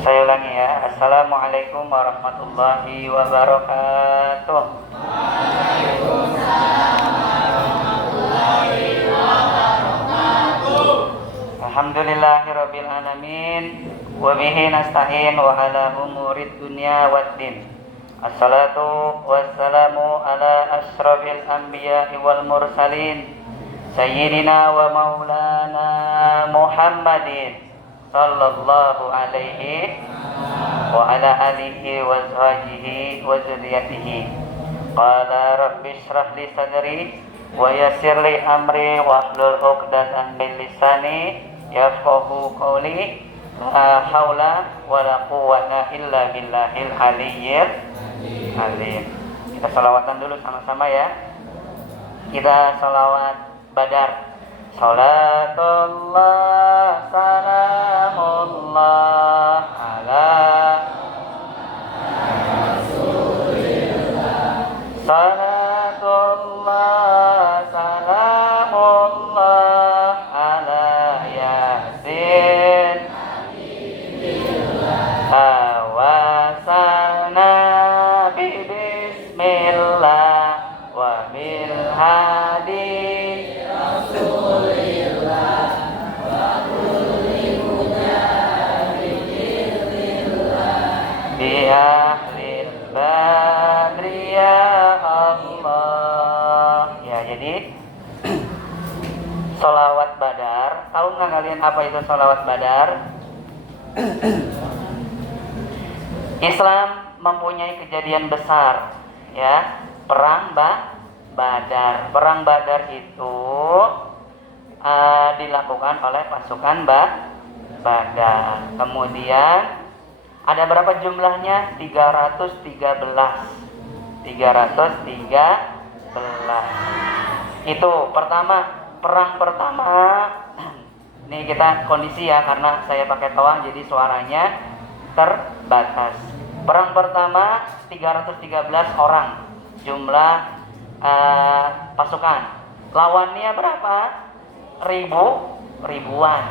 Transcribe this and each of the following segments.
Saya ulangi ya. Assalamualaikum warahmatullahi wabarakatuh. Alhamdulillahirabbil alamin wa bihi nasta'in wa ala umurid dunya waddin. Assalatu wassalamu ala asyrafil anbiya'i wal mursalin sayyidina wa maulana Muhammadin sallallahu alaihi wa ala alihi wa sahbihi wa dzurriyyatihi. Qala rabbi shrah li sadri wa yassir li amri wahlul 'uqdatam min lisani yafqahu qawli. La haula wala quwwata illa billahil aliyyil azim. Kita salawatan dulu sama-sama ya. Kita salawat Badar. Salatullah salamullah ala Rasulillah. Salatullah salamullah ala Yasin awasalna bismillah wa bil hadi ahlil badri ya Allah. Ya, jadi sholawat Badar. Tahu nggak kalian apa itu sholawat Badar? Islam mempunyai kejadian besar, ya, perang Badar. Perang Badar itu dilakukan oleh pasukan Badar. Kemudian ada berapa jumlahnya? 313. Itu perang pertama. Ini kita kondisi ya, karena saya pakai toa jadi suaranya terbatas. Perang pertama 313 orang jumlah pasukan. Lawannya berapa? Ribuan.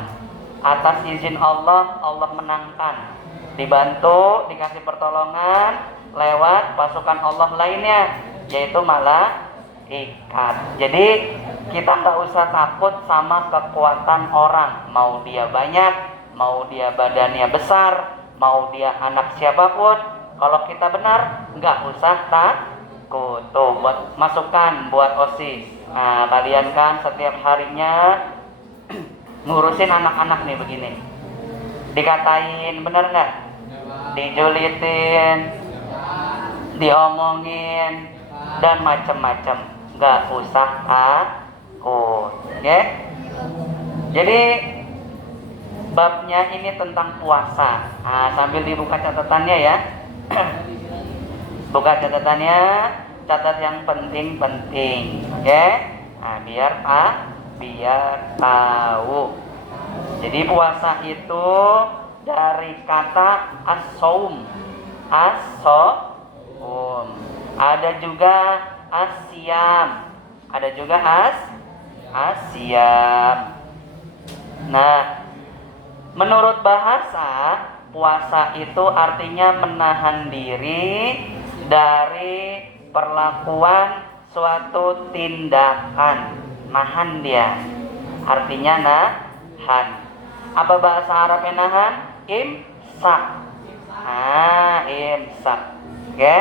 Atas izin Allah menangkan. Dibantu, dikasih pertolongan lewat pasukan Allah lainnya, yaitu malaikat. Jadi kita nggak usah takut sama kekuatan orang, mau dia banyak, mau dia badannya besar, mau dia anak siapapun. Kalau kita benar, nggak usah takut. Tuh, buat masukan buat OSIS. Nah, kalian kan setiap harinya ngurusin anak-anak nih begini. Dikatain bener nggak? Dijulitin, diomongin, dan macam-macam. Nggak usah takut, ya. Jadi babnya ini tentang puasa. Nah, sambil dibuka catatannya ya. Buka catatannya, catat yang penting-penting, ya. Nah, biar tahu. Jadi puasa itu dari kata as-saum. Ada juga as-siyam. Ada juga as-siyam. Nah, menurut bahasa, puasa itu artinya menahan diri dari perlakuan suatu tindakan. Nahan dia. Artinya nahan. Apa bahasa Arabnya nahan? Imsak. Imsak. Oke.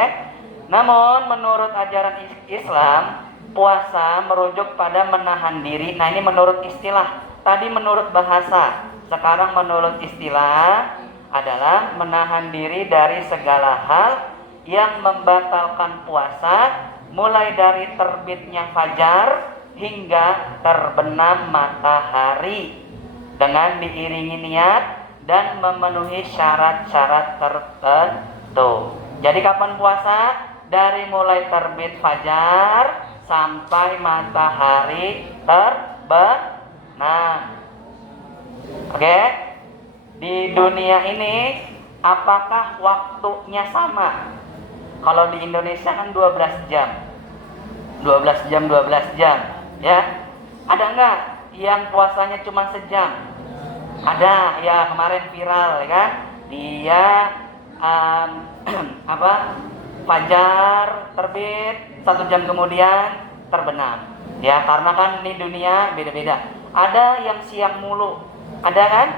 Namun menurut ajaran Islam, puasa merujuk pada menahan diri. Nah, ini menurut istilah. Tadi menurut bahasa. Sekarang menurut istilah adalah menahan diri dari segala hal yang membatalkan puasa, mulai dari terbitnya fajar hingga terbenam matahari, dengan diiringi niat dan memenuhi syarat-syarat tertentu. Jadi kapan puasa? Dari mulai terbit fajar sampai matahari terbenam. Oke? Di dunia ini apakah waktunya sama? Kalau di Indonesia kan 12 jam. 12 jam, ya. Ada enggak yang puasanya cuma sejam? Ada, ya, kemarin viral, ya kan? dia apa fajar terbit 1 jam kemudian terbenam. Ya, karena kan di dunia beda-beda. Ada yang siang mulu, ada kan?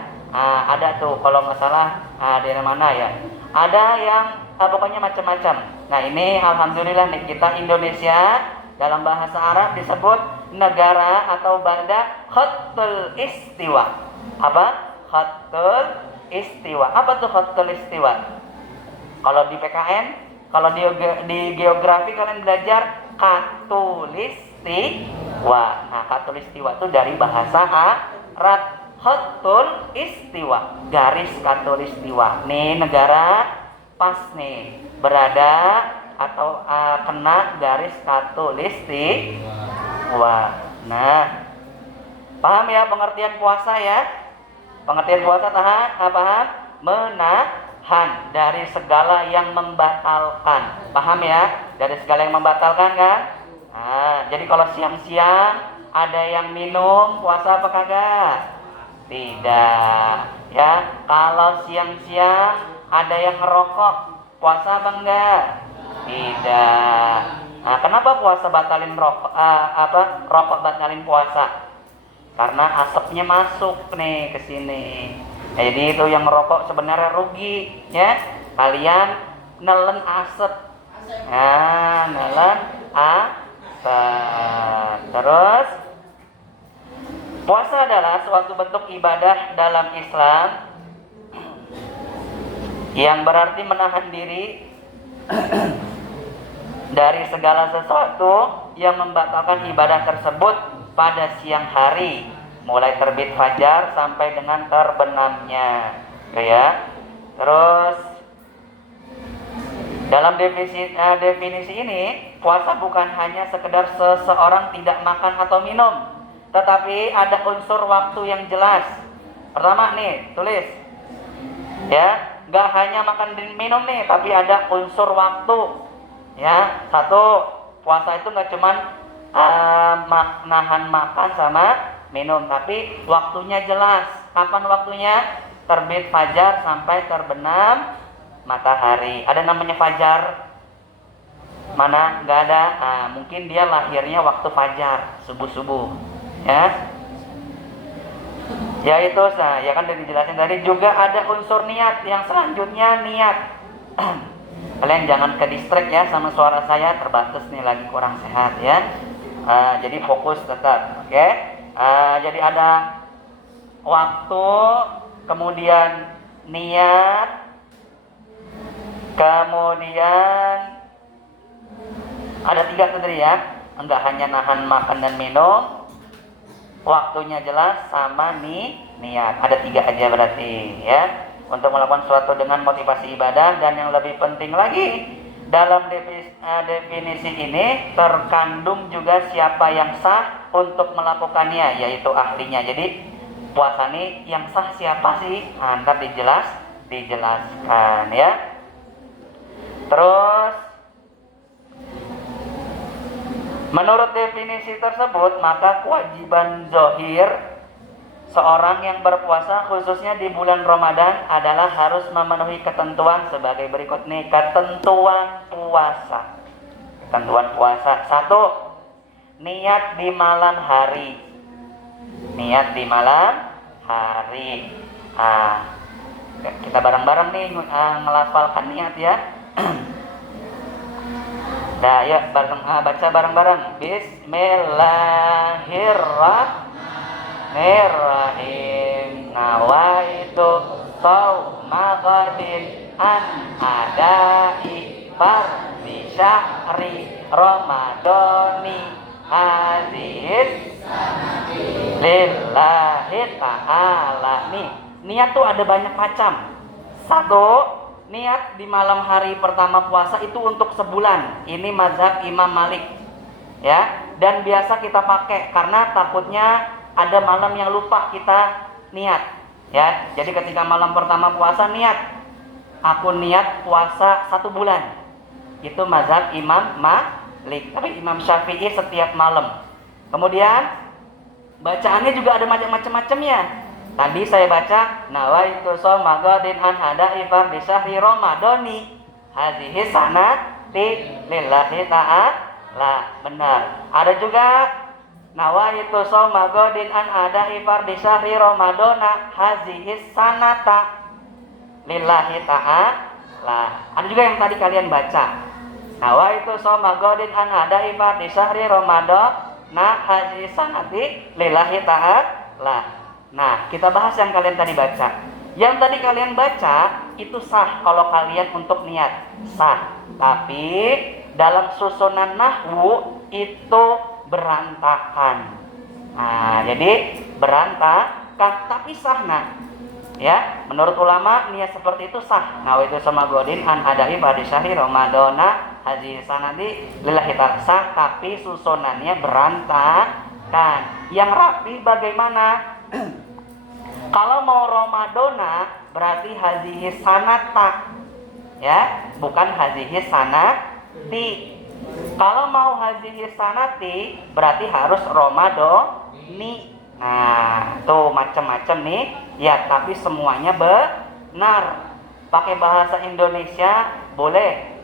Ada tuh kalau nggak salah daerah mana ya. Ada yang pokoknya macam-macam. Nah ini alhamdulillah nih kita Indonesia dalam bahasa Arab disebut negara atau balda Khattul Istiwa. Apa? Khattul Istiwa. Apa tuh Khattul Istiwa? Kalau di PKN, kalau di geografi kalian belajar Khatulistiwa. Nah, Khatulistiwa itu dari bahasa Arab. Khatul Istiwa, garis Khatulistiwa. Nih negara pas nih berada atau kena garis Khatulistiwa. Nah, paham ya pengertian puasa ya? Pengertian puasa paham? Menahan dari segala yang membatalkan. Paham ya? Dari segala yang membatalkan kan? Jadi kalau siang-siang ada yang minum, puasa apa kagak? Tidak. Ya, kalau siang-siang ada yang ngerokok, puasa apa enggak? Tidak. Nah, kenapa puasa batalin rokok batalin puasa? Karena asapnya masuk nih ke sini. Nah, jadi itu yang merokok sebenarnya rugi, ya. Kalian nelen asap. Nah, nelen asap. Terus puasa adalah suatu bentuk ibadah dalam Islam yang berarti menahan diri dari segala sesuatu yang membatalkan ibadah tersebut pada siang hari, mulai terbit fajar sampai dengan terbenamnya, ya. Terus dalam definisi ini, puasa bukan hanya sekedar seseorang tidak makan atau minum, tetapi ada unsur waktu yang jelas. Pertama nih, tulis, ya, nggak hanya makan dan minum nih, tapi ada unsur waktu, ya. Satu, puasa itu nggak cuman nahan makan sama minum, tapi waktunya jelas. Kapan waktunya? Terbit fajar sampai terbenam matahari. Ada namanya fajar? Mana? Nggak ada. Mungkin dia lahirnya waktu fajar, subuh-subuh, ya. Ya itu, ya kan udah dijelasin tadi. Juga ada unsur niat. Yang selanjutnya niat. Kalian jangan ke distract ya sama suara saya, terbatas nih, lagi kurang sehat ya. Jadi fokus tetap, oke? Jadi ada waktu, kemudian niat, kemudian ada 3 tadi ya. Enggak hanya nahan makan dan minum, waktunya jelas, sama niat. Ada 3 aja berarti ya, untuk melakukan sesuatu dengan motivasi ibadah. Dan yang lebih penting lagi, dalam definisi ini terkandung juga siapa yang sah untuk melakukannya, yaitu ahlinya. Jadi puasa ini yang sah siapa sih? Ntar dijelaskan ya. Terus menurut definisi tersebut, maka kewajiban zahir seorang yang berpuasa khususnya di bulan Ramadan adalah harus memenuhi ketentuan sebagai berikut nih. Ketentuan puasa. 1, niat di malam hari. Niat di malam hari. Kita bareng-bareng nih ngelafalkan niat ya. Nah, yuk baca bareng-bareng. Bismillahirrahmanirrahim. Nawaitu shauma ghadin an adai fardhi syahri ramadhani hadhis lillahi ta'ala. Nih, niat tuh ada banyak macam. 1, niat di malam hari pertama puasa itu untuk sebulan. Ini mazhab Imam Malik, ya. Dan biasa kita pakai karena takutnya ada malam yang lupa kita niat, ya. Jadi ketika malam pertama puasa niat, aku niat puasa 1 bulan. Itu mazhab Imam Malik. Tapi Imam Syafi'i setiap malam. Kemudian bacaannya juga ada macam-macamnya. Tadi saya baca nawaitu shoma ghadin an hada'i fardhi syahri ramadhani hadhihi sanati lillahi ta'ala. Benar. Ada juga nawaitu shoma ghadin an hada'i fardhi syahri ramadhana hadhihi sanata lillahi ta'ala. Ada juga yang tadi kalian baca nawaitu shoma ghadin an hada'i fardhi syahri ramadhana hadhihi sanati lillahi ta'ala. Nah, kita bahas yang kalian tadi baca. Yang tadi kalian baca itu sah kalau kalian untuk niat, sah. Tapi dalam susunan nahwu itu berantakan. Nah, jadi berantakan tapi sah. Nah, ya, menurut ulama niat seperti itu sah. Nawaitu shoma ghadin an hada'i fardhi syahri ramadhana hadhihi sanati lillahi ta'ala, sah tapi susunannya berantakan. Yang rapi bagaimana? Kalau mau Ramadona berarti hadhihi sanata, ya, bukan hadhihi sanati. Kalau mau hadhihi sanati berarti harus Ramadhani. Nah, tuh macam-macam nih, ya, tapi semuanya benar. Pakai bahasa Indonesia boleh,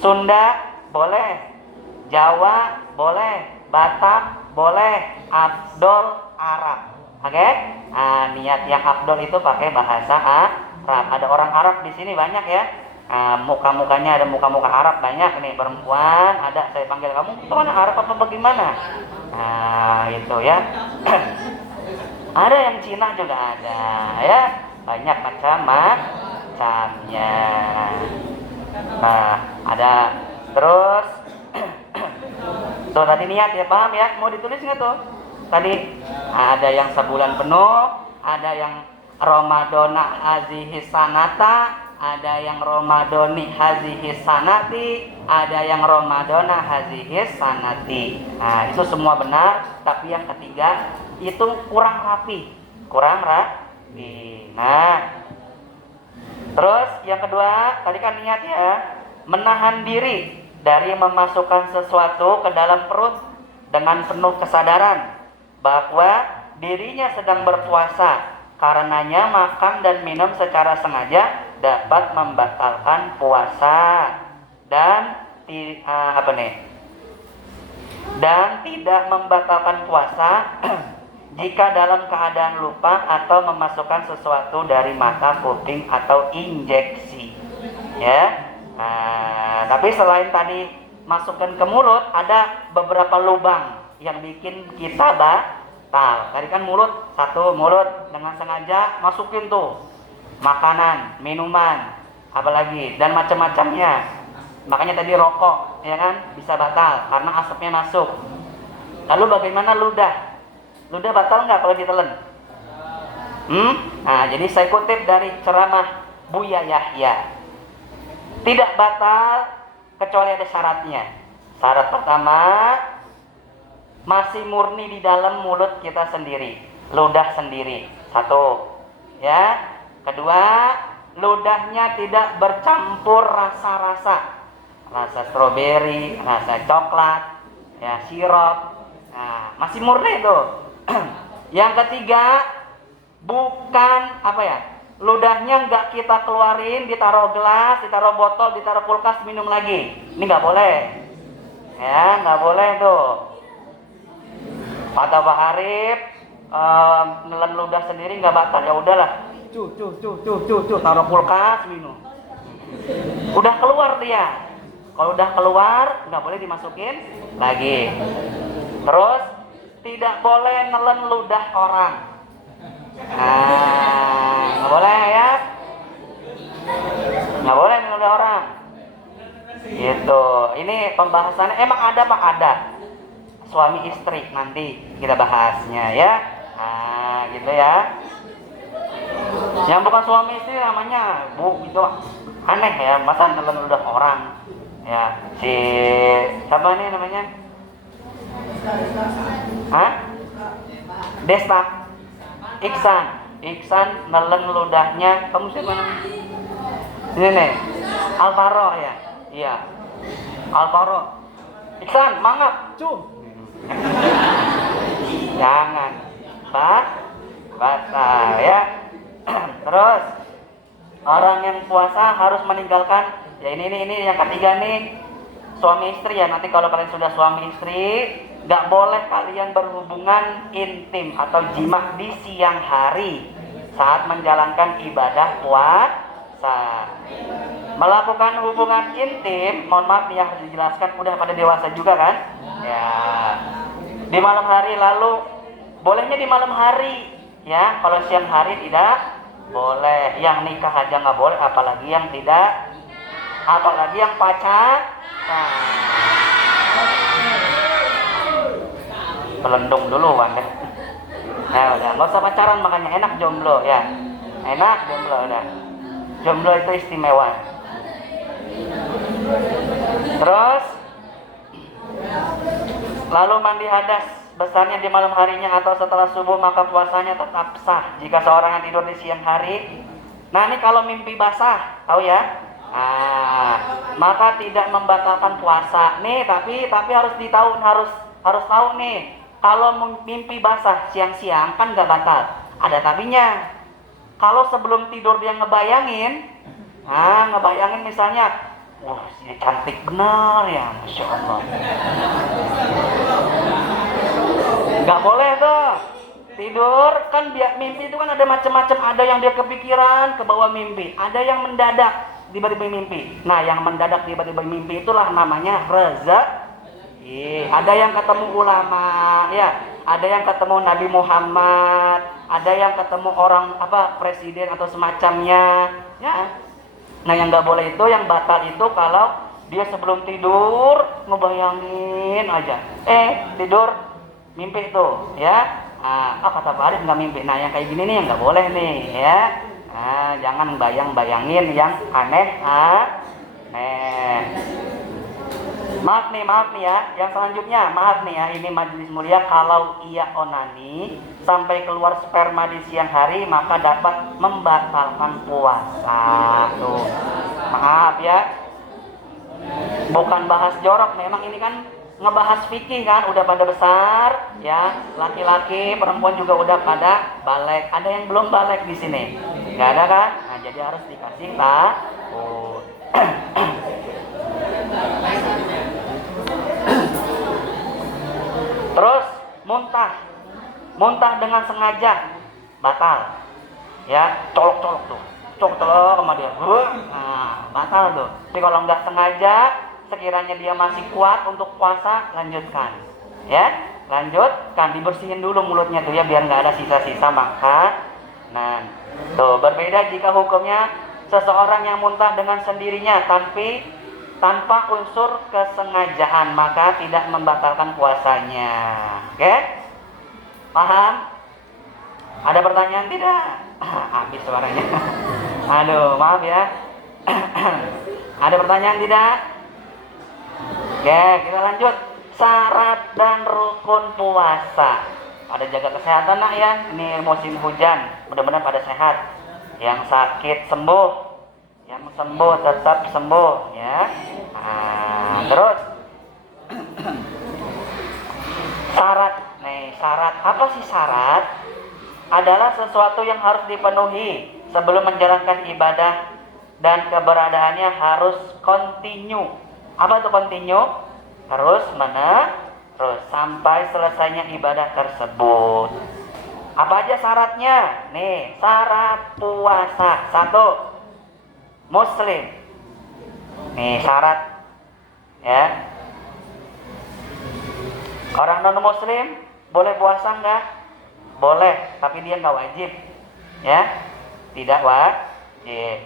Sunda boleh, Jawa boleh, Batak boleh, Abdol Arab. Oke, nah, niat yang afdol itu pakai bahasa Arab. Ada orang Arab di sini banyak ya. Muka-mukanya ada muka-muka Arab banyak nih, perempuan ada. Saya panggil kamu, itu anak Arab apa bagaimana? Nah, itu ya. Ada yang Cina juga ada ya. Banyak macam-macamnya. Nah, ada terus. Tuh tadi niat ya, paham ya? Mau ditulis nggak tuh? Tadi ada yang sebulan penuh, ada yang Ramadhana hazihi sanata, ada yang Ramadhani hazihi sanati, ada yang Ramadhana hazihi sanati. Nah, itu semua benar, tapi yang ketiga itu kurang rapi. Nah, terus yang kedua, tadi kan niat ya, menahan diri dari memasukkan sesuatu ke dalam perut dengan penuh kesadaran bahwa dirinya sedang berpuasa, karenanya makan dan minum secara sengaja dapat membatalkan puasa dan tidak membatalkan puasa jika dalam keadaan lupa atau memasukkan sesuatu dari mata, kuping atau injeksi, ya. Tapi selain tadi masukkan ke mulut, ada beberapa lubang yang bikin kita batal. Tadi kan mulut, satu mulut dengan sengaja masukin tuh makanan, minuman, apalagi dan macam-macamnya. Makanya tadi rokok, ya kan, bisa batal karena asapnya masuk. Lalu bagaimana ludah? Ludah batal nggak kalau ditelan? Nah, jadi saya kutip dari ceramah Buya Yahya. Tidak batal kecuali ada syaratnya. Syarat pertama, masih murni di dalam mulut kita sendiri, ludah sendiri. Satu, ya. Kedua, ludahnya tidak bercampur rasa-rasa, rasa stroberi, rasa coklat, ya, sirup. Nah, masih murni itu. Yang ketiga, bukan ludahnya nggak kita keluarin, ditaruh gelas, ditaruh botol, ditaruh kulkas, minum lagi. Ini nggak boleh, ya, nggak boleh tuh. Kata Pak Arif, nelen ludah sendiri nggak batal, ya udahlah, taruh kulkas, minum. Udah keluar dia. Kalau udah keluar nggak boleh dimasukin lagi. Terus tidak boleh nelen ludah orang. Nah, nggak boleh ya. Nggak boleh nelen ludah orang. Gitu. Ini pembahasannya emang ada Pak, ada. Suami istri nanti kita bahasnya ya. Nah, gitu ya. Yang bukan suami istri namanya Bu, itu aneh ya, masa nelen ludah orang. Ya, si siapa nih namanya? Desta Iksan nelen ludahnya. Kamu siapa namanya? Ini nih, Alvaro ya. Iya, Alvaro. Iksan, mangap, Jangan, Pak. batal ya. Terus orang yang puasa harus meninggalkan ya ini yang ketiga nih, suami istri ya. Nanti kalau kalian sudah suami istri, nggak boleh kalian berhubungan intim atau jima di siang hari saat menjalankan ibadah puasa. Melakukan hubungan intim, mohon maaf nih, harus dijelaskan, udah pada dewasa juga kan? Ya, di malam hari, lalu bolehnya di malam hari ya. Kalau siang hari tidak boleh. Yang nikah aja nggak boleh, apalagi yang tidak, apalagi yang pacaran. Pelendung dulu Wan. Nah udah, nggak usah pacaran, makanya enak jomblo ya. Enak jomblo udah. Jomblo itu istimewa. Terus lalu mandi hadas besarnya di malam harinya atau setelah subuh, maka puasanya tetap sah jika seorang yang tidur di siang hari. Nah ini kalau mimpi basah, tahu ya? Maka tidak membatalkan puasa. Nih tapi harus harus tahu nih, kalau mimpi basah siang-siang kan nggak batal. Ada tapinya. Kalau sebelum tidur dia ngebayangin misalnya, wah dia cantik benar ya, Masya Allah. Gak boleh tuh tidur kan, biar mimpi itu kan ada macam-macam. Ada yang dia kepikiran ke bawah mimpi, ada yang mendadak tiba-tiba mimpi. Nah yang mendadak tiba-tiba mimpi itulah namanya rezeki. Ada yang ketemu ulama ya, ada yang ketemu Nabi Muhammad, ada yang ketemu orang presiden atau semacamnya ya. Nah yang nggak boleh itu, yang batal itu kalau dia sebelum tidur ngebayangin aja, tidur mimpi itu ya. Kata Pak Arif nggak mimpi. Nah yang kayak gini nih yang nggak boleh nih ya. Jangan bayangin yang aneh. Maaf nih ya, yang selanjutnya maaf nih ya, ini majelis mulia, kalau ia onani sampai keluar sperma di siang hari maka dapat membatalkan puasa. Tuh, maaf ya, bukan bahas jorok, memang ini kan ngebahas fikih kan, udah pada besar ya, laki-laki perempuan juga udah pada balik. Ada yang belum balik di sini, nggak ada kan? Nah jadi harus dikasih tahu. Terus muntah dengan sengaja batal ya. Colok sama dia, batal tuh. Tapi kalau nggak sengaja, sekiranya dia masih kuat untuk puasa, lanjutkan ya, dibersihin dulu mulutnya tuh ya, biar nggak ada sisa-sisa maka. Nah tuh, berbeda jika hukumnya seseorang yang muntah dengan sendirinya tanpa unsur kesengajaan, maka tidak membatalkan puasanya. Oke? Paham? Ada pertanyaan tidak? Habis suaranya. Aduh, maaf ya. Ada pertanyaan tidak? Oke, kita lanjut. Syarat dan rukun puasa. Pada jaga kesehatan nak ya. Ini musim hujan, mudah-mudahan pada sehat. Yang sakit sembuh, yang sembuh tetap sembuh ya. Terus syarat apa sih? Syarat adalah sesuatu yang harus dipenuhi sebelum menjalankan ibadah, dan keberadaannya harus kontinu. Apa itu kontinu? Terus sampai selesainya ibadah tersebut. Apa aja syaratnya? Nih, syarat puasa. 1, Muslim. Nih syarat ya. Orang non Muslim boleh puasa nggak? Boleh, tapi dia nggak wajib ya. Tidak wajib.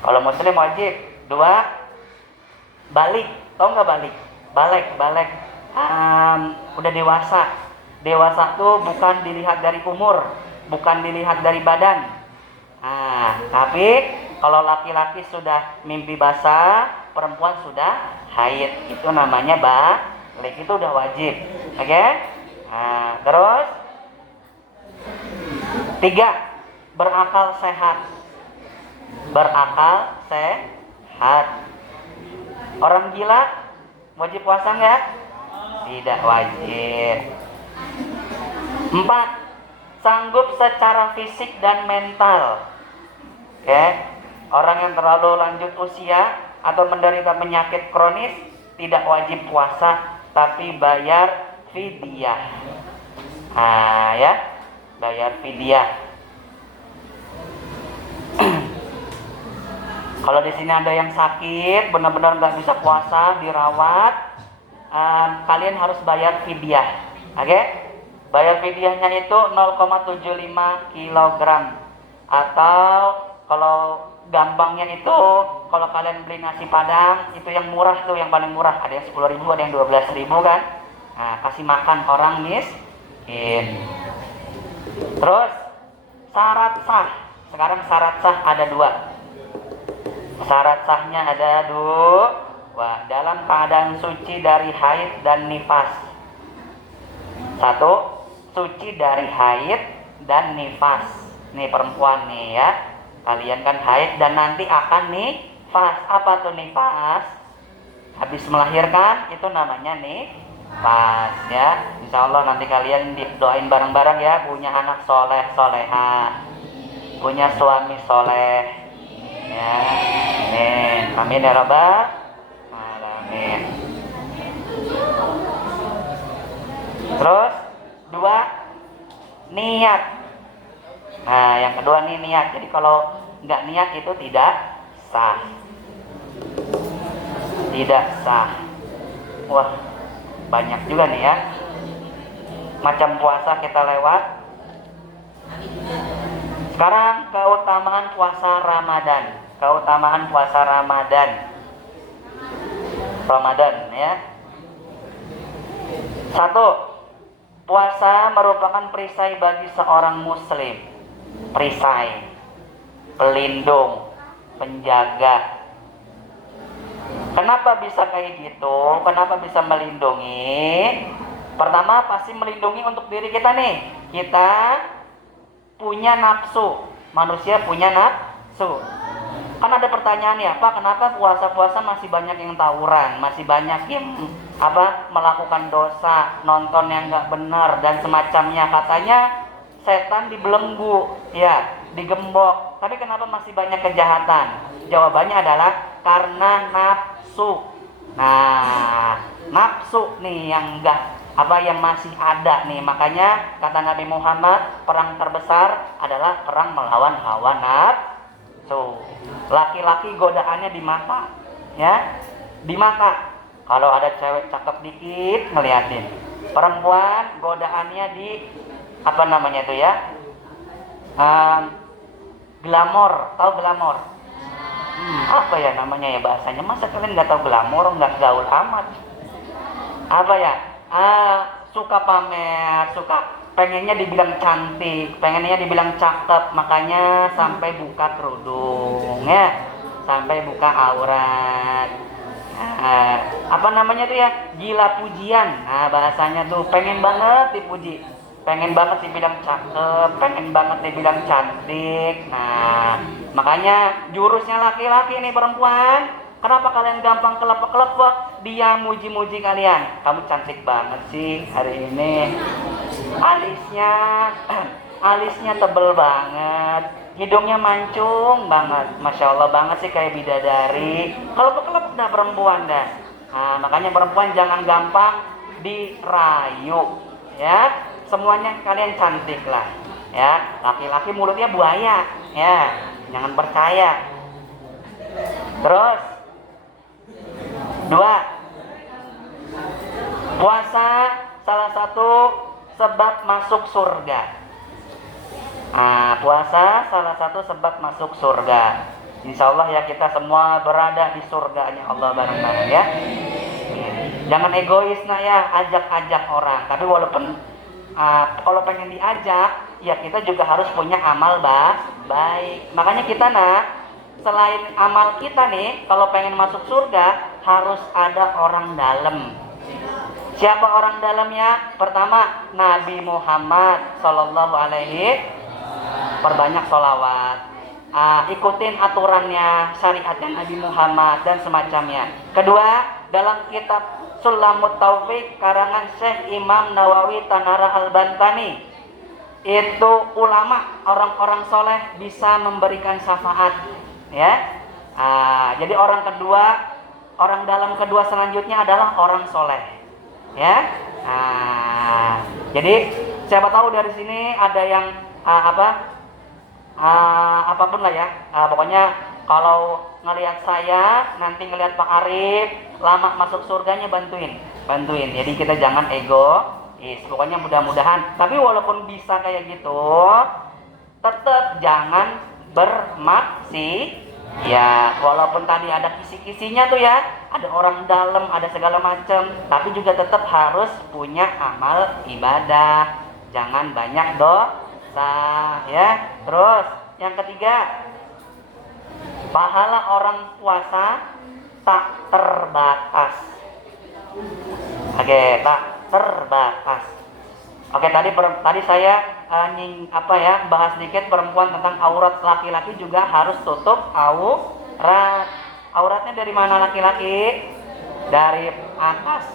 Kalau Muslim wajib. 2, balik. Tahu nggak balik? Balik. Udah dewasa. Dewasa tuh bukan dilihat dari umur, bukan dilihat dari badan. Tapi kalau laki-laki sudah mimpi basah, perempuan sudah haid, itu namanya balik, itu udah wajib. Oke? Terus 3, berakal sehat. Orang gila wajib puasa nggak? Tidak wajib. 4, sanggup secara fisik dan mental. Oke, orang yang terlalu lanjut usia atau menderita penyakit kronis tidak wajib puasa, tapi bayar fidyah. Ya, bayar fidyah. Kalau di sini ada yang sakit, benar-benar nggak bisa puasa, dirawat, kalian harus bayar fidyah. Oke? Bayar fidyahnya itu 0,75 kilogram. Atau kalau gampangnya itu, kalau kalian beli nasi padang, itu yang murah tuh, yang paling murah. Ada yang 10.000, ada yang 12.000 kan. Nah, kasih makan orang miskin. Terus, syarat sah. Sekarang syarat sah ada 2. Syarat sahnya ada 2. Dalam keadaan suci dari haid dan nifas. 1, suci dari haid dan nifas. Nih perempuan nih ya, kalian kan haid dan nanti akan nifas. Apa tuh nifas? Habis melahirkan itu namanya nifas ya. Insya Allah nanti kalian doain bareng-bareng ya, punya anak soleh solehah, punya suami soleh ya. Amin, amin ya rabbal alamin. Terus 2, niat. Nah, yang kedua nih niat. Jadi kalau nggak niat itu tidak sah. Tidak sah. Wah, banyak juga nih ya. Macam puasa kita lewat. Sekarang keutamaan puasa Ramadan. Keutamaan puasa Ramadan. Ramadan ya. 1, puasa merupakan perisai bagi seorang muslim. Perisai, pelindung, penjaga. Kenapa bisa kayak gitu? Kenapa bisa melindungi? Pertama pasti melindungi untuk diri kita nih. Kita punya nafsu. Manusia punya nafsu. Kan ada pertanyaan ya, Pak, kenapa puasa-puasa masih banyak yang tawuran, masih banyak yang melakukan dosa, nonton yang nggak benar dan semacamnya. Katanya setan dibelenggu, ya, digembok. Tapi kenapa masih banyak kejahatan? Jawabannya adalah karena nafsu. Nah, nafsu nih yang yang masih ada nih. Makanya kata Nabi Muhammad, perang terbesar adalah perang melawan hawa nafsu. Laki-laki godaannya di mata, ya, di mata. Kalau ada cewek cakep dikit ngeliatin. Perempuan godaannya di glamor. Tahu glamor? Apa ya namanya ya bahasanya? Masa kalian nggak tahu glamor? Nggak gaul amat. Suka pamer, pengennya dibilang cantik, pengennya dibilang cakep, makanya sampai buka kerudung, ya, sampai buka aurat. Gila pujian. Nah, bahasanya tuh pengen banget dipuji, pengen banget dibilang cakep, pengen banget dibilang cantik. Nah, makanya jurusnya laki-laki nih perempuan. Kenapa kalian gampang kelepek-kelepek? Dia muji-muji kalian. Kamu cantik banget sih hari ini. Alisnya tebel banget. Hidungnya mancung banget. Masya Allah banget sih kayak bidadari. Kelepek-kelepek dah perempuan dah. Nah, makanya perempuan jangan gampang dirayu. Ya, semuanya kalian cantik lah. Ya, laki-laki mulutnya buaya. Ya, jangan percaya. Terus 2, puasa salah satu sebab masuk surga. Puasa salah satu sebab masuk surga. Insya Allah ya, kita semua berada di surganya Allah bareng-bareng ya. Jangan egois ya, ajak-ajak orang. Tapi walaupun kalau pengen diajak, ya kita juga harus punya amal baik. Makanya kita selain amal kita nih, kalau pengen masuk surga harus ada orang dalam. Siapa orang dalamnya? Pertama, Nabi Muhammad Sallallahu Alaihi. Perbanyak sholawat, ikutin aturannya, syariatnya Nabi Muhammad dan semacamnya. Kedua, dalam kitab Sulamut Taufik karangan Syekh Imam Nawawi Tanara Al-Bantani, itu ulama, orang-orang soleh bisa memberikan syafaat, ya. Jadi orang dalam kedua selanjutnya adalah orang soleh, ya. Jadi siapa tahu dari sini ada yang apapun lah ya. Pokoknya kalau ngelihat saya, nanti ngelihat Pak Arif, lama masuk surganya bantuin. Jadi kita jangan egois. Pokoknya mudah-mudahan. Tapi walaupun bisa kayak gitu, tetap jangan bermaksi. Ya, walaupun tadi ada kisi-kisinya tuh ya, ada orang dalam, ada segala macam, tapi juga tetap harus punya amal ibadah. Jangan banyak dosa, ya. Terus yang ketiga, pahala orang puasa tak terbatas. Oke, tak terbatas. Oke, tadi saya bahas sedikit perempuan tentang aurat. Laki-laki juga harus tutup aurat. Auratnya dari mana laki-laki? Dari atas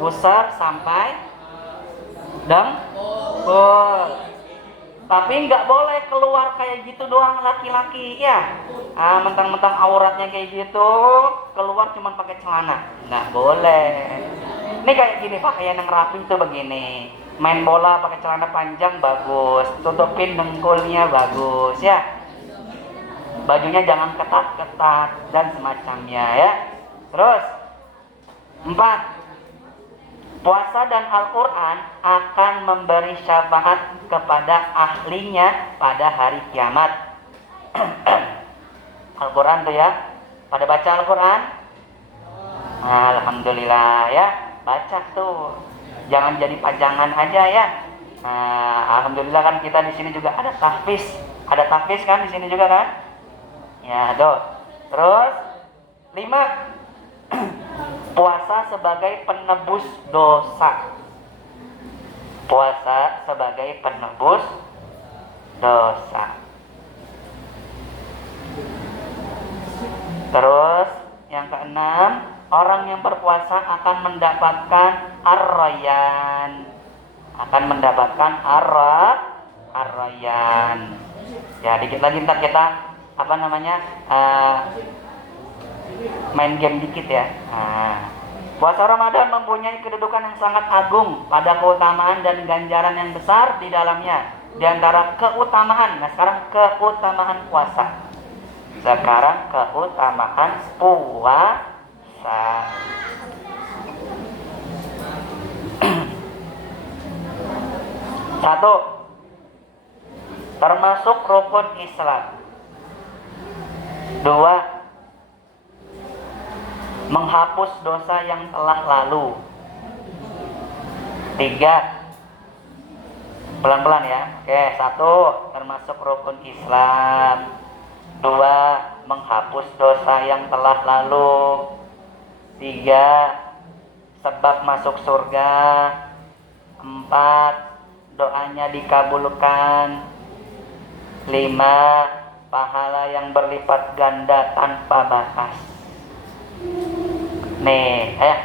pusar sampai dengkul. Tapi nggak boleh keluar kayak gitu doang laki-laki ya. Mentang-mentang auratnya kayak gitu, keluar cuma pakai celana, nggak boleh. Ini kayak gini, pakaian yang rapi tuh begini. Main bola pakai celana panjang bagus, tutupin dengkulnya bagus ya. Bajunya jangan ketat-ketat dan semacamnya ya. Terus 4, puasa dan Al-Quran akan memberi syafaat kepada ahlinya pada hari kiamat. Al-Quran tuh ya, pada baca Al-Quran? Alhamdulillah ya, baca tuh, jangan jadi pajangan aja ya. Alhamdulillah kan kita di sini juga ada tahfiz kan di sini juga kan? Ya tuh. Terus 5, puasa sebagai penebus dosa. Puasa sebagai penebus dosa. Terus yang ke-6, orang yang berpuasa akan mendapatkan ar-rayyan. Ar-rayyan. Ya, dikit lagi ntar kita main game dikit ya. Puasa Ramadan mempunyai kedudukan yang sangat agung pada keutamaan dan ganjaran yang besar di dalamnya. Di antara keutamaan, sekarang keutamaan puasa. Sekarang keutamaan puasa. Satu, termasuk rukun Islam. 2, menghapus dosa yang telah lalu. 3, pelan-pelan ya. Oke, 1, termasuk rukun Islam. 2, menghapus dosa yang telah lalu. 3, sebab masuk surga. 4, doanya dikabulkan. 5, pahala yang berlipat ganda tanpa batas. Nih, ya.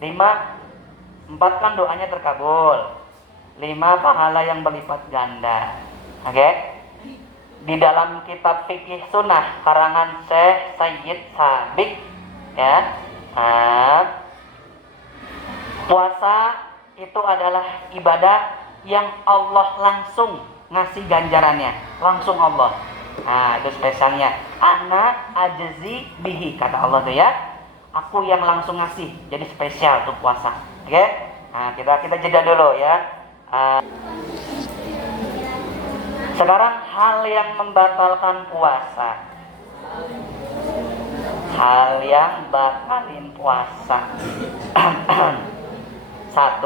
5, 4 kan doanya terkabul. 5, pahala yang berlipat ganda. Oke? Di dalam kitab fikih sunnah karangan Syekh Sayyid Sabiq ya, puasa itu adalah ibadah yang Allah langsung ngasih ganjarannya, langsung Allah. Itu spesialnya. Ana ajzi bihi, kata Allah tuh ya. Aku yang langsung ngasih, jadi spesial tuh puasa. Oke? Kita jeda dulu ya. Sekarang hal yang membatalkan puasa. Hal yang batalin puasa. 1,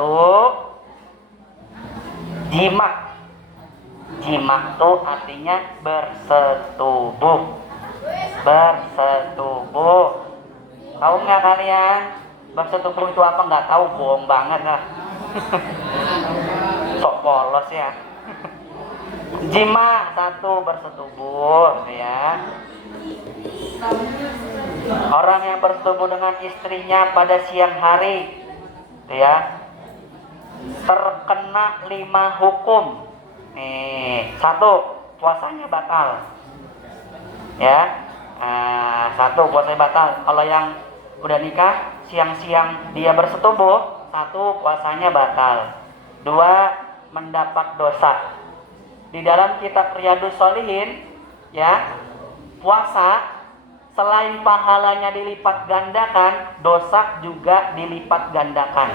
jima. Jima itu artinya bersetubuh. Tahu nggak kalian? Bersetubuh itu apa? Nggak tahu, bohong banget lah. Sok polos ya. Jima 1, bersetubuh ya. Orang yang bersetubuh dengan istrinya pada siang hari ya. terkena 5 hukum. Nih, 1, puasanya batal. Ya. 1, puasanya batal. Kalau yang udah nikah, siang-siang dia bersetubuh, 1, puasanya batal. 2, mendapat dosa. Di dalam kitab Riyadhus Shalihin, ya, puasa selain pahalanya dilipat gandakan, dosa juga dilipat gandakan.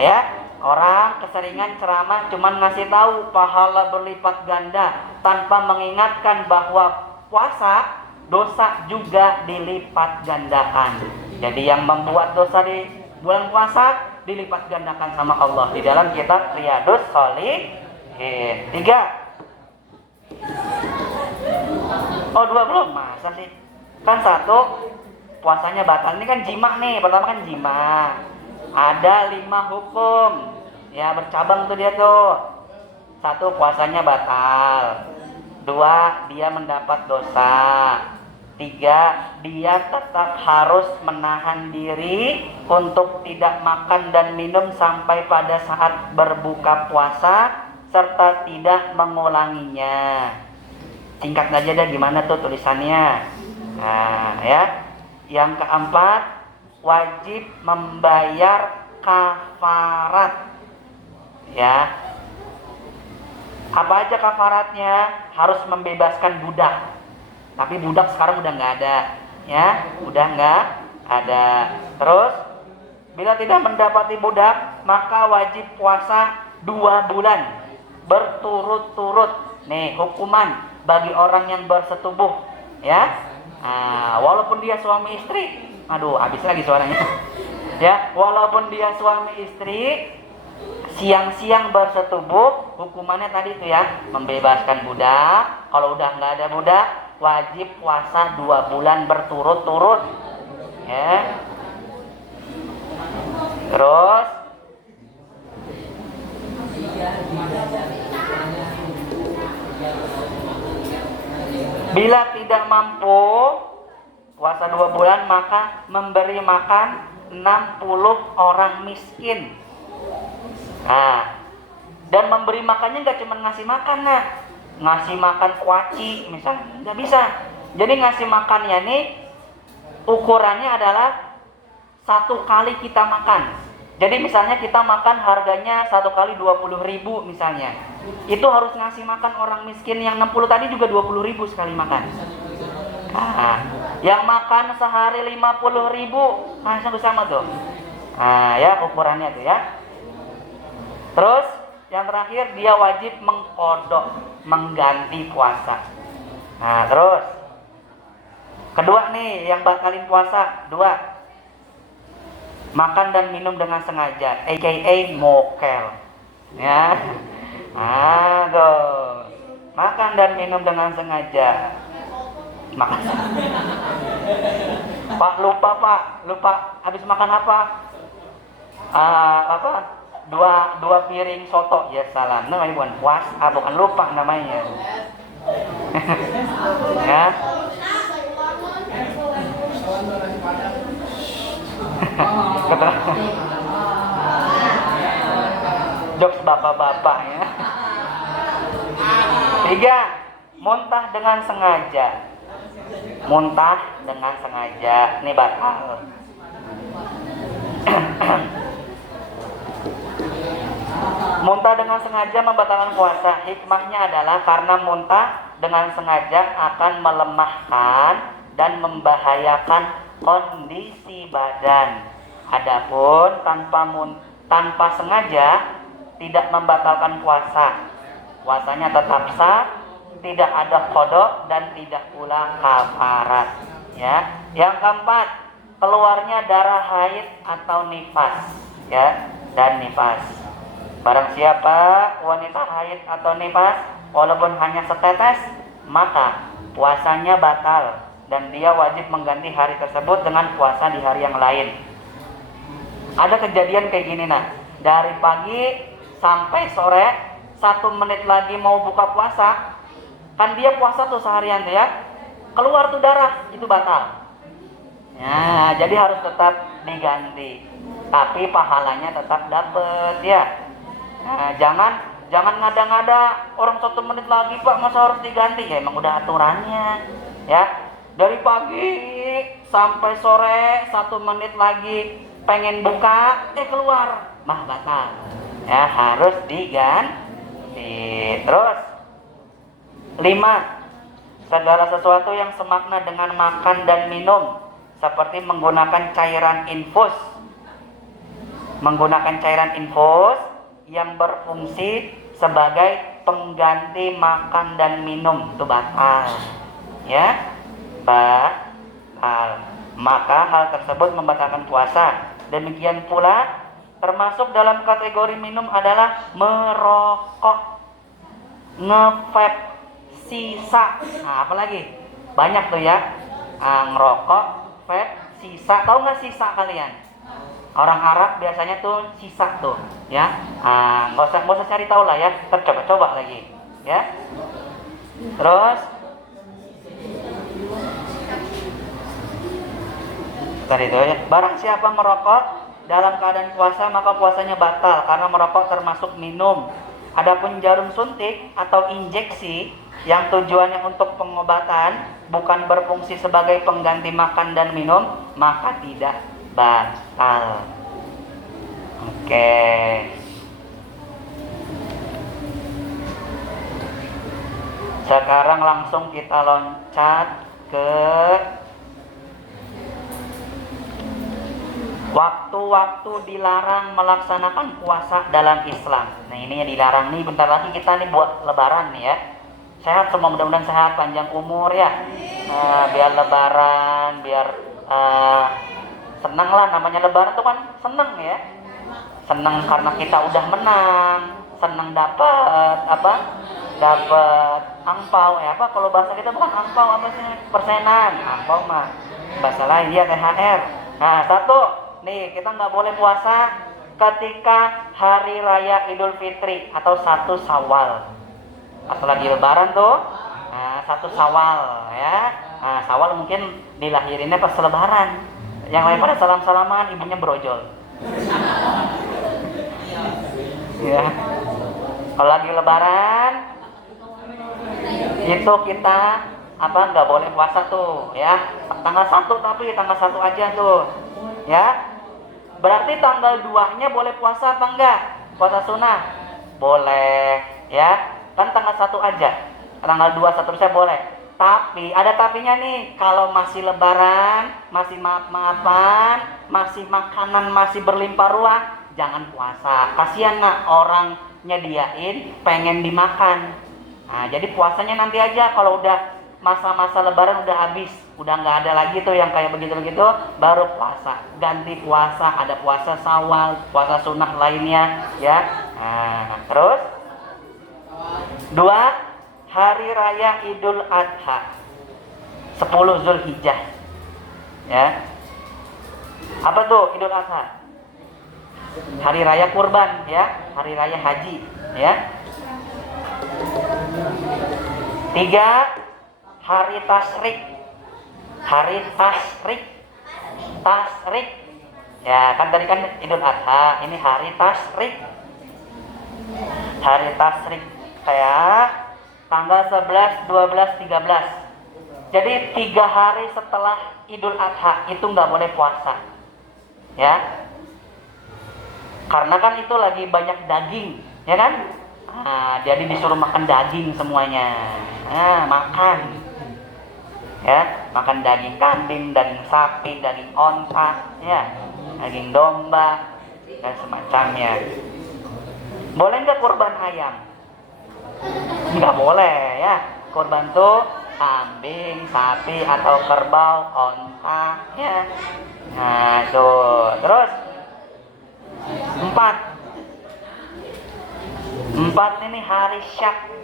Ya, orang keseringan ceramah cuman ngasih tahu pahala berlipat ganda tanpa mengingatkan bahwa puasa dosa juga dilipat gandakan. Jadi yang membuat dosa di bulan puasa dilipat gandakan sama Allah di dalam kitab Riyadhus Shalihin. 3. Oh, 2 belum, masa sih? Kan 1, puasanya batal. Ini kan jima nih, pertama kan jima. Ada 5 hukum. Ya, bercabang tuh dia tuh. 1, puasanya batal. 2, dia mendapat dosa. 3, dia tetap harus menahan diri untuk tidak makan dan minum sampai pada saat berbuka puasa serta tidak mengulanginya. Singkat aja dah gimana tuh tulisannya. Ya. Yang keempat, wajib membayar kafarat. Ya. Apa aja kafaratnya? Harus membebaskan budak. Tapi budak sekarang udah nggak ada. Ya, udah nggak ada. Terus, bila tidak mendapati budak, maka wajib puasa 2 bulan berturut-turut. Nih, hukuman bagi orang yang bersetubuh, ya. Walaupun dia suami istri, aduh, habis lagi suaranya. Ya, walaupun dia suami istri, siang-siang bersetubuh, hukumannya tadi itu ya, membebaskan budak. Kalau udah nggak ada budak, wajib puasa 2 bulan berturut-turut, ya. Terus, bila tidak mampu puasa 2 bulan, maka memberi makan 60 orang miskin. Dan memberi makannya nggak cuma ngasih makan, ngasih makan kuaci misalnya, nggak bisa. Jadi ngasih makannya nih ukurannya adalah 1 kali kita makan. Jadi misalnya kita makan harganya 1 kali 20.000 misalnya. Itu harus ngasih makan orang miskin yang 60 tadi juga 20.000 sekali makan. Yang makan sehari 50.000, satu sama tuh. Ya ukurannya tuh ya. Terus yang terakhir, dia wajib mengqadha, mengganti puasa. Terus kedua nih yang batalin puasa, 2. Makan dan minum dengan sengaja, aka mokel. Ya. Tuh. Makan dan minum dengan sengaja. Makan. Pak, lupa habis makan apa? Dua piring soto. Ya salah, namanya bukan bukan lupa namanya. Ya. Jokes bapak-bapak ya. 3. Muntah dengan sengaja. Muntah dengan sengaja, ini batal. Muntah dengan sengaja membatalkan puasa. Hikmahnya adalah karena muntah dengan sengaja akan melemahkan dan membahayakan kondisi badan. Adapun tanpa sengaja tidak membatalkan puasa. Puasanya tetap sah, tidak ada qadha dan tidak pula kafarat. Ya. Yang keempat, keluarnya darah haid atau nifas, ya, dan nifas. Barang siapa wanita haid atau nifas walaupun hanya setetes, maka puasanya batal dan dia wajib mengganti hari tersebut dengan puasa di hari yang lain. Ada kejadian kayak gini dari pagi sampai sore, 1 menit lagi mau buka puasa, kan dia puasa tuh seharian tuh ya, keluar tuh darah, itu batal. Ya, jadi harus tetap diganti. tapi pahalanya tetap dapat ya. Nah, jangan ngada-ngada orang 1 menit lagi Pak masa harus diganti, ya emang udah aturannya ya. Dari pagi sampai sore 1 menit lagi pengen buka keluar mah batal ya, harus diganti. Terus 5, segala sesuatu yang semakna dengan makan dan minum seperti menggunakan cairan infus yang berfungsi sebagai pengganti makan dan minum itu batal ya, batal. Maka hal tersebut membatalkan puasa. Demikian pula termasuk dalam kategori minum adalah merokok, nge-vape, sisa. Nah, apalagi banyak tuh ya, ngerokok, vape, sisa. Tahu nggak sisa kalian? Orang Arab biasanya tuh sisa tuh ya. Nggak usah cari tahu lah ya, coba lagi ya. Terus tadi itu ya, barang siapa merokok dalam keadaan puasa maka puasanya batal karena merokok termasuk minum. Adapun jarum suntik atau injeksi yang tujuannya untuk pengobatan bukan berfungsi sebagai pengganti makan dan minum maka tidak batal. Oke. Sekarang langsung kita loncat ke waktu-waktu dilarang melaksanakan puasa dalam Islam. Nah ini yang dilarang nih, bentar lagi kita nih buat lebaran nih ya. Sehat semua, mudah-mudahan sehat, panjang umur ya. Biar lebaran, biar senang lah, namanya lebaran tuh kan senang ya. Senang karena kita udah menang, senang dapat apa? Dapat angpau ya, apa kalau bahasa kita bukan angpau, apa sih? Persenan. Angpau mah bahasa lain ya, THR. Nah, satu nih, kita nggak boleh puasa ketika hari raya Idul Fitri atau 1 Syawal. Pas lagi lebaran tuh, 1 Syawal ya. Nah, Syawal mungkin dilahirinnya pas lebaran. Yang lain pada salam-salaman, ibunya brojol. Ya. Kalau lagi lebaran itu kita nggak boleh puasa tuh ya. Tanggal 1 tapi tanggal 1 aja tuh. Ya. Berarti tanggal 2-nya boleh puasa apa enggak? Puasa sunnah? Boleh, ya. Kan tanggal 1 aja. Tanggal 2 seterusnya boleh. Tapi ada tapinya nih, kalau masih lebaran, masih maaf-maafan, masih makanan masih berlimpah ruah, jangan puasa. Kasihan nak orang nyediain pengen dimakan. Nah, jadi puasanya nanti aja kalau udah masa-masa lebaran udah habis, udah nggak ada lagi tuh yang kayak begitu-begitu, baru puasa. Ganti puasa, ada puasa Syawal, puasa sunnah lainnya ya. Nah, terus 2, hari raya Idul Adha 10 Zulhijjah ya. Apa tuh Idul Adha? Hari raya kurban ya, hari raya haji ya. 3, hari tasrik. Hari tasrik ya, kan tadi kan Idul Adha, ini hari tasrik. Hari tasrik kayak tanggal 11, 12, 13. Jadi 3 hari setelah Idul Adha itu nggak boleh puasa ya, karena kan itu lagi banyak daging ya kan. Jadi disuruh makan daging semuanya. Makan ya, makan daging kambing, daging sapi, daging onta ya, daging domba dan semacamnya. Boleh nggak kurban ayam? Nggak boleh ya. Kurban tuh kambing, sapi atau kerbau, onta ya. Nah tuh. Terus 4 ini hari Syak.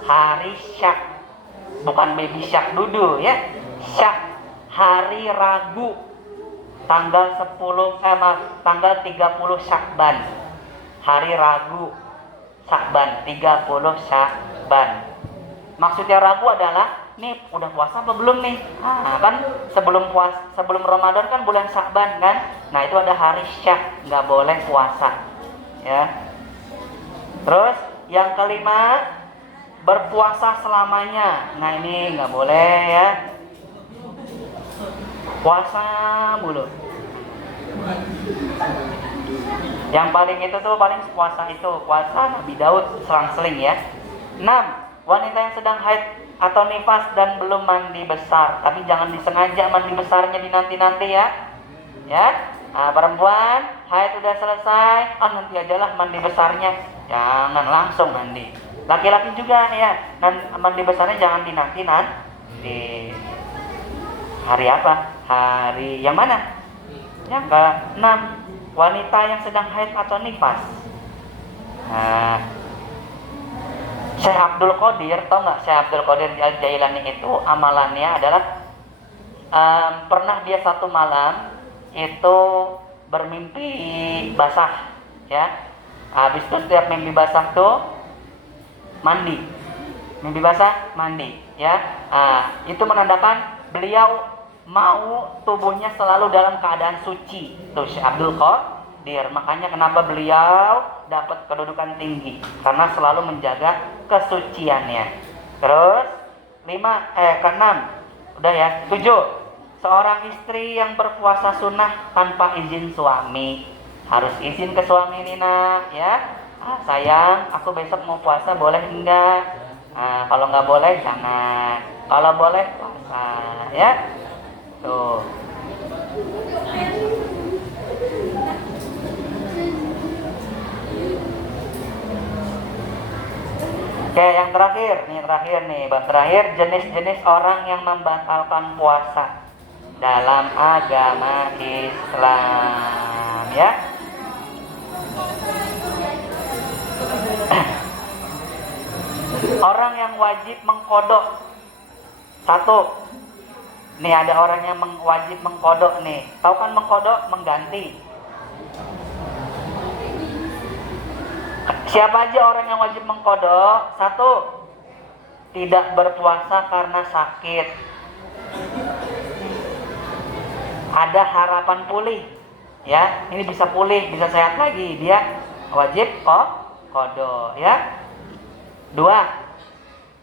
Hari Syak, bukan baby syak dudu ya. Syak, hari Ragu, tanggal 30 Syakban. Hari Ragu Syakban, 30 Syakban. Maksudnya Ragu adalah nih udah puasa apa belum nih? Nah, kan sebelum Ramadan kan bulan Sya'ban kan? Nah, itu ada hari Syak, nggak boleh puasa. Ya. Terus yang kelima, berpuasa selamanya. Nah, ini nggak boleh ya. Puasa mulu. Yang paling itu tuh paling puasa Nabi Daud selang-seling ya. 6. Wanita yang sedang haid atau nifas dan belum mandi besar, tapi jangan disengaja mandi besarnya dinanti-nanti ya. Ya. Nah, perempuan haid udah selesai, nanti ajalah mandi besarnya. Jangan langsung mandi. Laki-laki juga ya, mandi besarnya jangan dinanti hari apa? Hari yang mana? Yang ke-6, wanita yang sedang haid atau nifas. Nah, Syekh Abdul Qadir, tau nggak Syekh Abdul Qadir Al-Jailani itu amalannya adalah pernah dia satu malam itu bermimpi basah, ya. Habis itu setiap mimpi basah tuh mandi, mimpi basah mandi, ya. Itu menandakan beliau mau tubuhnya selalu dalam keadaan suci. Tuh Syekh Abdul Qadir, makanya kenapa beliau dapat kedudukan tinggi, karena selalu menjaga kesuciannya. Terus ke-6 udah ya. 7. Seorang istri yang berpuasa sunnah tanpa izin suami. Harus izin ke suami nih nak, ya. Sayang, aku besok mau puasa, boleh enggak? Kalau nggak boleh jangan. Kalau boleh puasa, ya. Tuh. Oke, yang terakhir nih, bab terakhir, jenis-jenis orang yang membatalkan puasa dalam agama Islam, ya. Orang yang wajib mengkodok. 1. Nih ada orang yang wajib mengkodok nih. Tahu kan mengkodok? Mengganti. Siapa aja orang yang wajib mengkodok? 1. Tidak berpuasa karena sakit. Ada harapan pulih, ya. Ini bisa pulih, bisa sehat lagi. Dia wajib kodok, ya. 2.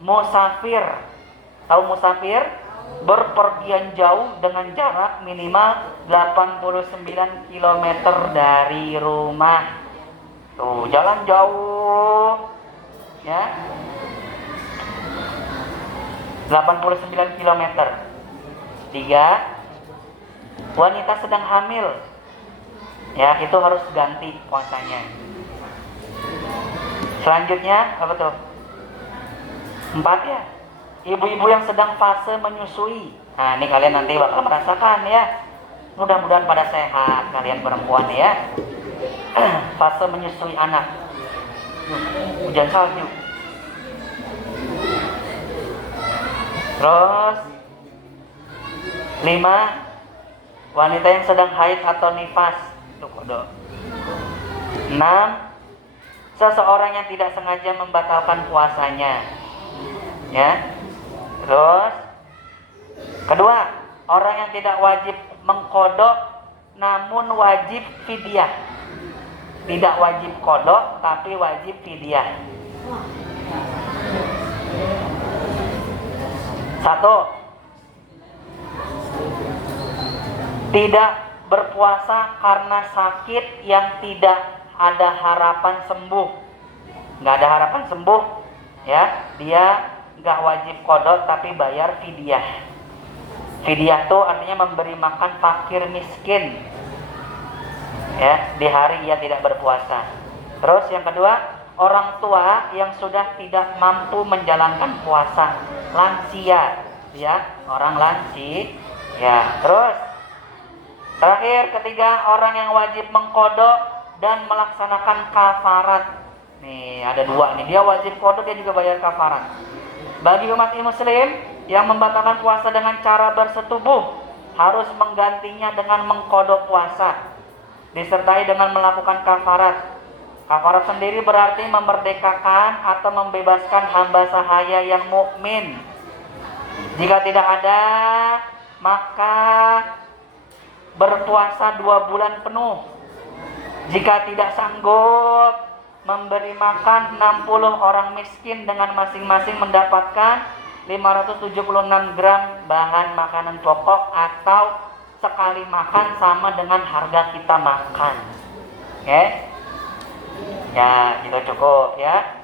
Musafir. Tahu musafir? Berpergian jauh dengan jarak minimal 89 km dari rumah. Tuh, jalan jauh, ya. 89 km. 3. Wanita sedang hamil. Ya, itu harus ganti puasanya. Selanjutnya apa tuh? 4 ya. Ibu-ibu yang sedang fase menyusui. Nah, ini kalian nanti bakal merasakan ya. Mudah-mudahan pada sehat kalian perempuan ya. Fase menyusui anak. Hujan salju. Terus 5. Wanita yang sedang haid atau nifas. Tuh kodok. 6. Seseorang yang tidak sengaja membatalkan puasanya. Ya. Terus kedua, orang yang tidak wajib mengkodok namun wajib fidyah. Tidak wajib kodok tapi wajib fidyah. 1. Tidak berpuasa karena sakit yang tidak ada harapan sembuh. Nggak ada harapan sembuh, ya. Dia nggak wajib kodok tapi bayar fidyah. Fidyah itu artinya memberi makan fakir miskin, ya, di hari ia tidak berpuasa. Terus yang kedua, orang tua yang sudah tidak mampu menjalankan puasa, lansia, ya, orang lansia, ya. Terus terakhir, ketiga, orang yang wajib mengkodok dan melaksanakan kafarat. Nih ada 2 nih, dia wajib kodok, dia juga bayar kafarat. Bagi umat muslim yang membatalkan puasa dengan cara bersetubuh, harus menggantinya dengan mengkodok puasa, disertai dengan melakukan kafarat. Kafarat sendiri berarti memerdekakan atau membebaskan hamba sahaya yang mukmin. Jika tidak ada, maka berpuasa 2 bulan penuh. Jika tidak sanggup, memberi makan 60 orang miskin dengan masing-masing mendapatkan 576 gram bahan makanan pokok, atau sekali makan sama dengan harga kita makan. Oke? Ya, itu cukup ya.